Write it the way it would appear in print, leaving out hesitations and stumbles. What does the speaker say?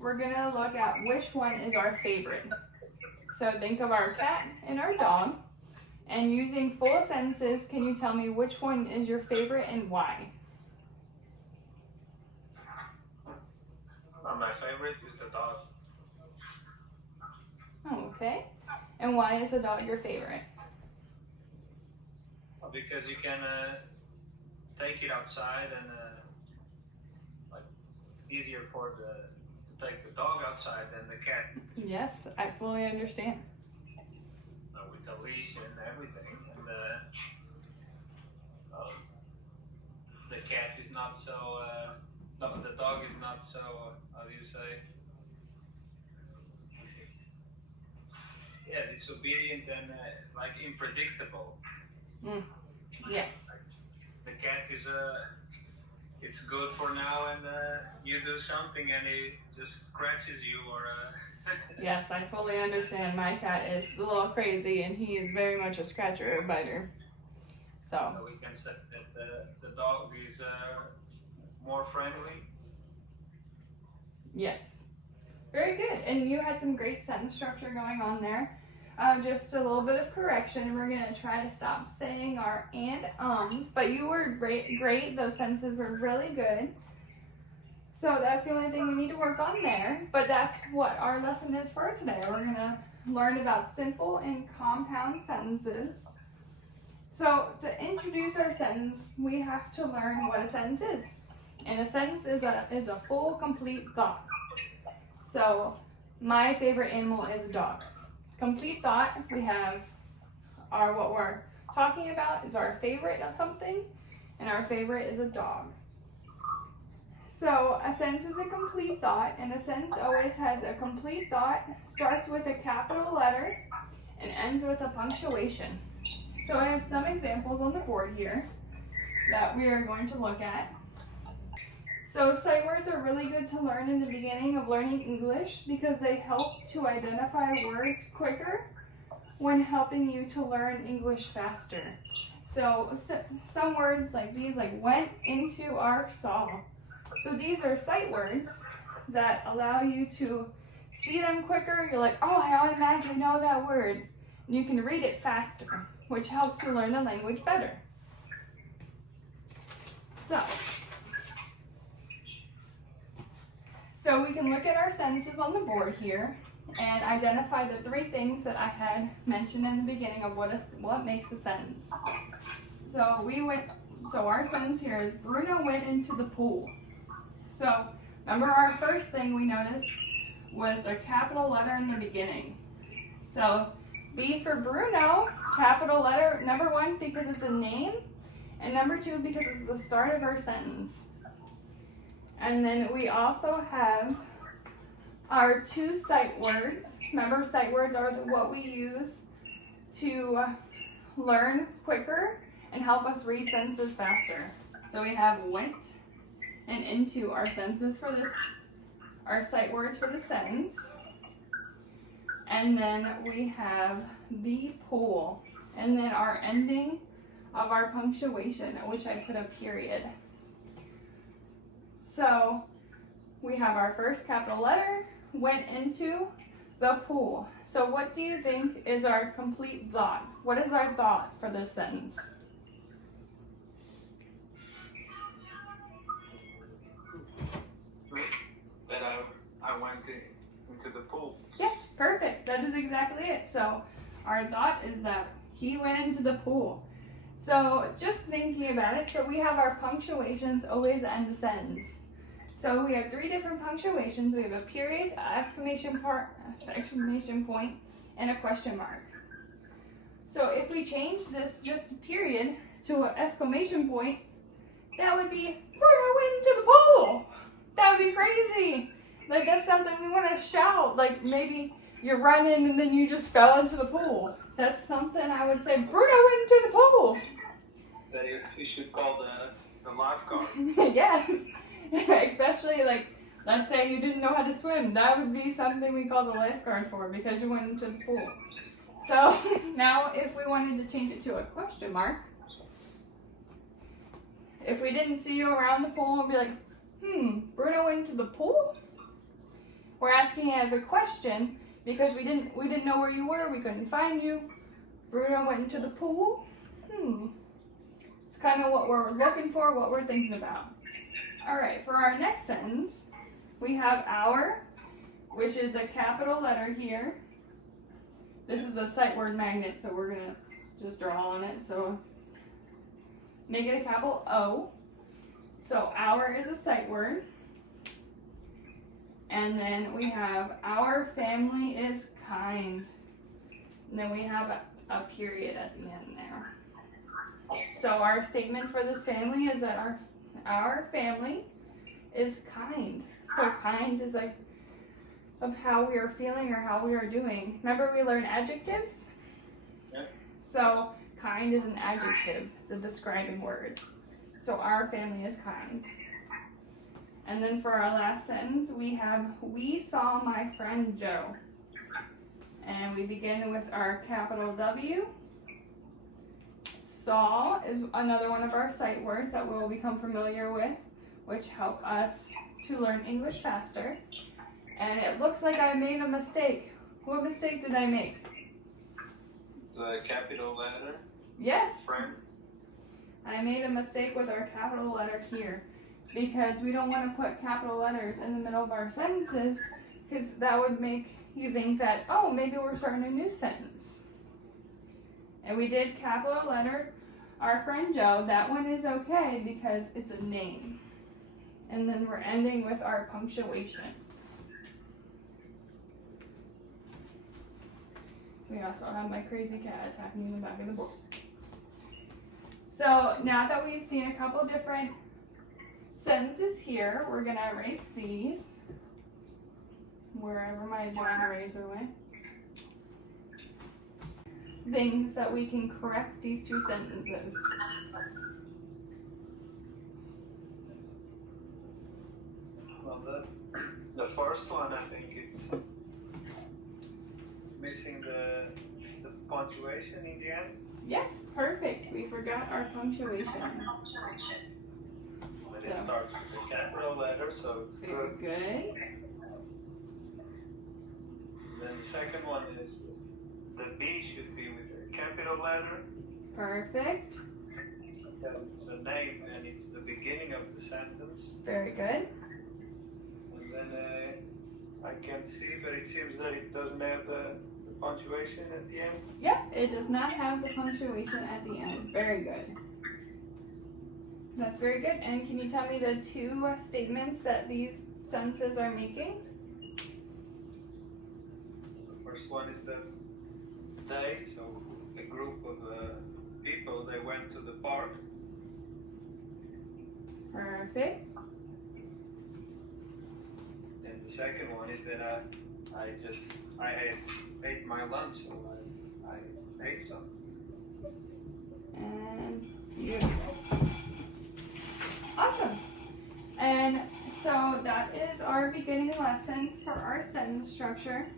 we're gonna look at which one is our favorite. So think of our cat and our dog, and using full sentences, can you tell me which one is your favorite and why? My favorite is the dog. Okay. And why is the dog your favorite? Because you can take it outside and like easier to take the dog outside than the cat. Yes, I fully understand. With the leash and everything, and the cat is not so. The dog is not so. How do you say? Yeah, disobedient and like unpredictable. Yes. The cat is it's good for now, and you do something and it just scratches you or. Yes, I fully understand. My cat is a little crazy, and he is very much a scratcher or biter. So we can say that the dog is more friendly. yes, very good. And you had some great sentence structure going on there. Just a little bit of correction. We're going to try to stop saying our and ums, but you were great. Those sentences were really good. So that's the only thing we need to work on there. But that's what our lesson is for today. We're going to learn about simple and compound sentences. So to introduce our sentence, we have to learn what a sentence is. And a sentence is a full, complete thought. So my favorite animal is a dog. Complete thought, we have what we're talking about is our favorite of something, and our favorite is a dog. So a sentence is a complete thought, and a sentence always has a complete thought, starts with a capital letter, and ends with a punctuation. So I have some examples on the board here that we are going to look at. So sight words are really good to learn in the beginning of learning English because they help to identify words quicker when helping you to learn English faster. So some words like these, like went into or saw. So these are sight words that allow you to see them quicker. You're like, oh, I automatically know that word. And you can read it faster, which helps you learn the language better. So we can look at our sentences on the board here and identify the three things that I had mentioned in the beginning of what makes a sentence. So our sentence here is Bruno went into the pool. So remember our first thing we noticed was a capital letter in the beginning. So B for Bruno, capital letter, number one because it's a name, and number two because it's the start of our sentence. And then we also have our two sight words. Remember, sight words are what we use to learn quicker and help us read sentences faster. So we have went and into our sentences for this, our sight words for the sentence. And then we have the pool. And then our ending of our punctuation, at which I put a period. So we have our first capital letter, went into the pool. So what do you think is our complete thought? What is our thought for this sentence? That I went into the pool. Yes, perfect. That is exactly it. So our thought is that he went into the pool. So just thinking about it, so we have our punctuations always end the sentence. So we have three different punctuations. We have a period, an exclamation point, and a question mark. So if we change this just period to an exclamation point, that would be Bruno went into the pool. That would be crazy. Like that's something we want to shout. Like maybe you're running and then you just fell into the pool. That's something I would say, Bruno went into the pool. That you should call the lifeguard. Yes. Especially like, let's say you didn't know how to swim. That would be something we call the lifeguard for because you went into the pool. So now if we wanted to change it to a question mark, if we didn't see you around the pool and be like, Bruno went into the pool? we're asking it as a question because we didn't know where you were. We couldn't find you. Bruno went into the pool. It's kind of what we're looking for, what we're thinking about. All right, for our next sentence, we have our, which is a capital letter here. This is a sight word magnet, so we're gonna just draw on it. So make it a capital O. So our is a sight word. And then we have our family is kind. And then we have a period at the end there. So our statement for this family is that our family is kind. So kind is like of how we are feeling or how we are doing. Remember we learned adjectives? Yeah. So kind is an adjective. It's a describing word. So our family is kind. And then for our last sentence, we have, we saw my friend Joe. And we begin with our capital W. Saw is another one of our sight words that we'll become familiar with, which help us to learn English faster. And it looks like I made a mistake. What mistake did I make? The capital letter. Yes. Friend. I made a mistake with our capital letter here because we don't want to put capital letters in the middle of our sentences because that would make you think that, oh, maybe we're starting a new sentence. And we did capital letter, our friend Joe. That one is okay because it's a name. And then we're ending with our punctuation. We also have my crazy cat attacking me in the back of the book. So now that we've seen a couple different sentences here, we're going to erase these wherever my giant eraser went. Things that we can correct these two sentences. Well, the first one, I think it's missing the punctuation in the end. Yes, perfect. We forgot our punctuation. But it starts with the capital letter, so it's Very good. good. Then the second one is the B should be with a capital letter. Perfect. Because it's a name and it's the beginning of the sentence. Very good. And then I can't see, but it seems that it doesn't have the punctuation at the end. Yep, it does not have the punctuation at the end. Very good. That's very good. And can you tell me the two statements that these sentences are making? The first one is that they, so a group of people, they went to the park. Perfect. And the second one is that I ate my lunch, so I ate something. And beautiful. Awesome. And so that is our beginning lesson for our sentence structure.